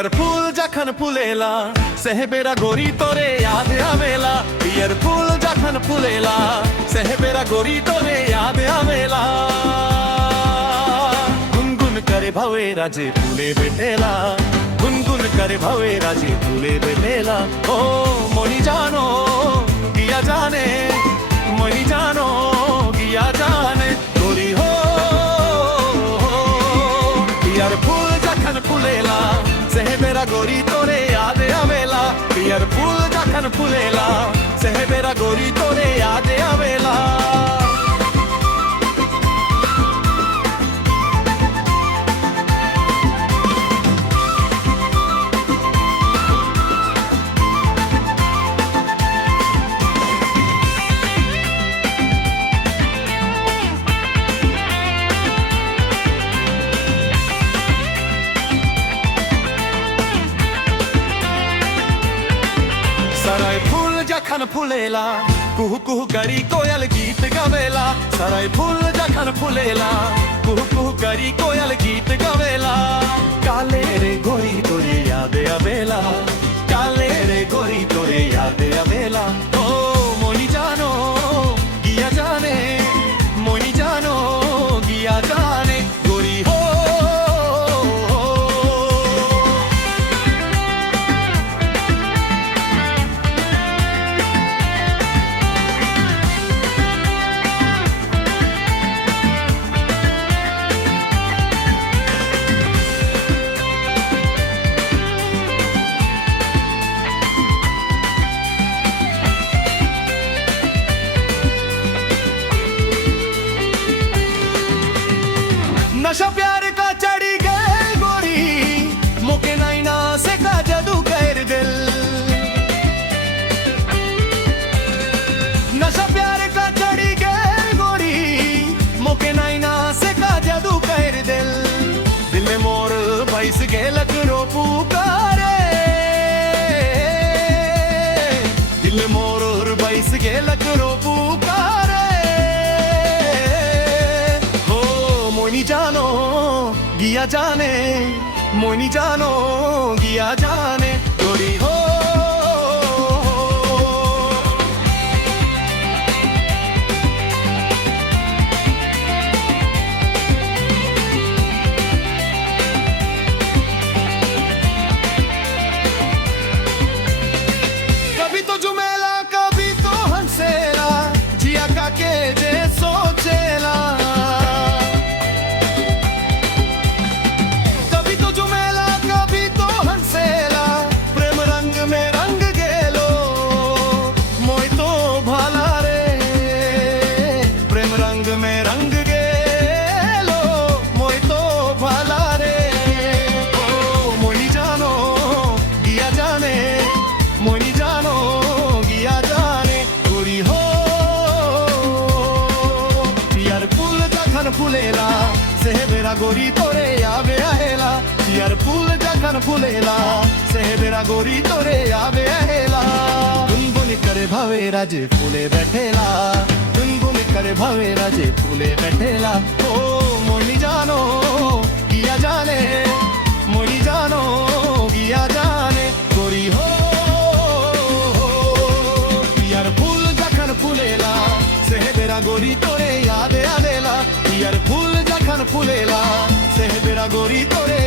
पियर फूल जखन फुलेला सेहबेरा गोरी तोरे याद आवेला। पियर फूल जखन फुलेला सेहबेरा गोरी तोरे याद आवेला। गुनगुन करे भवे राजे फूले बेटेला, गुनगुन करे भवे राजे फूले बेटेला। ओ मोनी जानो किया जाने, मोनी जानो किया जाने गोरी हो। पियर फूल जखन फुलेला सेहबेरा गोरी तोरे याद आवेला। पियर फूल जखन फुलेला सेहबेरा गोरी तोरे याद आवेला। सराय फूल जखन फुलेला कुहू कुहू करी कोयल गीत गावेला। सराय फूल जखन फुलेला कुहू कुहू करी कोयल गीत गावेला। काले रे गोरी तोरे याद आवेला, काले रे गोरी तोरे याद आवेला। ओ मोनी जानो किया जाने, मोनी जानो किया जाने गोरी हो। नशा प्यार का चढ़ी गए गोरी मुके नैना से का जादू कर दिल। नशा प्यार का चढ़ी गए गोरी मुके नैना से का जादू कर दिल। दिल में मोर बैस के लकड़ो पुकारे, दिल में मोर बैस के लकड़ो पुकारे। मोनी जानो गिया जाने, मोनी जानो गिया जाने गोरी हो। कभी तो जुमेला कभी तो हंसेला, जिया का के जे सोचेला। मोनी जानो गिया जाने गोरी हो। पियर फूल जखन फुलेला सेहबेरा गोरी तोरे याद आवेला। पियर फूल जखन फुलेला सेहबेरा गोरी तोरे याद आवेला। गुनगुन करे भवे राजे फूले बैठेला, गुनगुन करे भवे राजे फूले बैठेला। ओ मोनी जानो गिया जाने, मोनी जानो गिया जाने गोरी हो। फुलेला सेहबेरा गोरी तोरे याद आवेला। पियर फूल जखन फुलेला सेहबेरा गोरी तोरे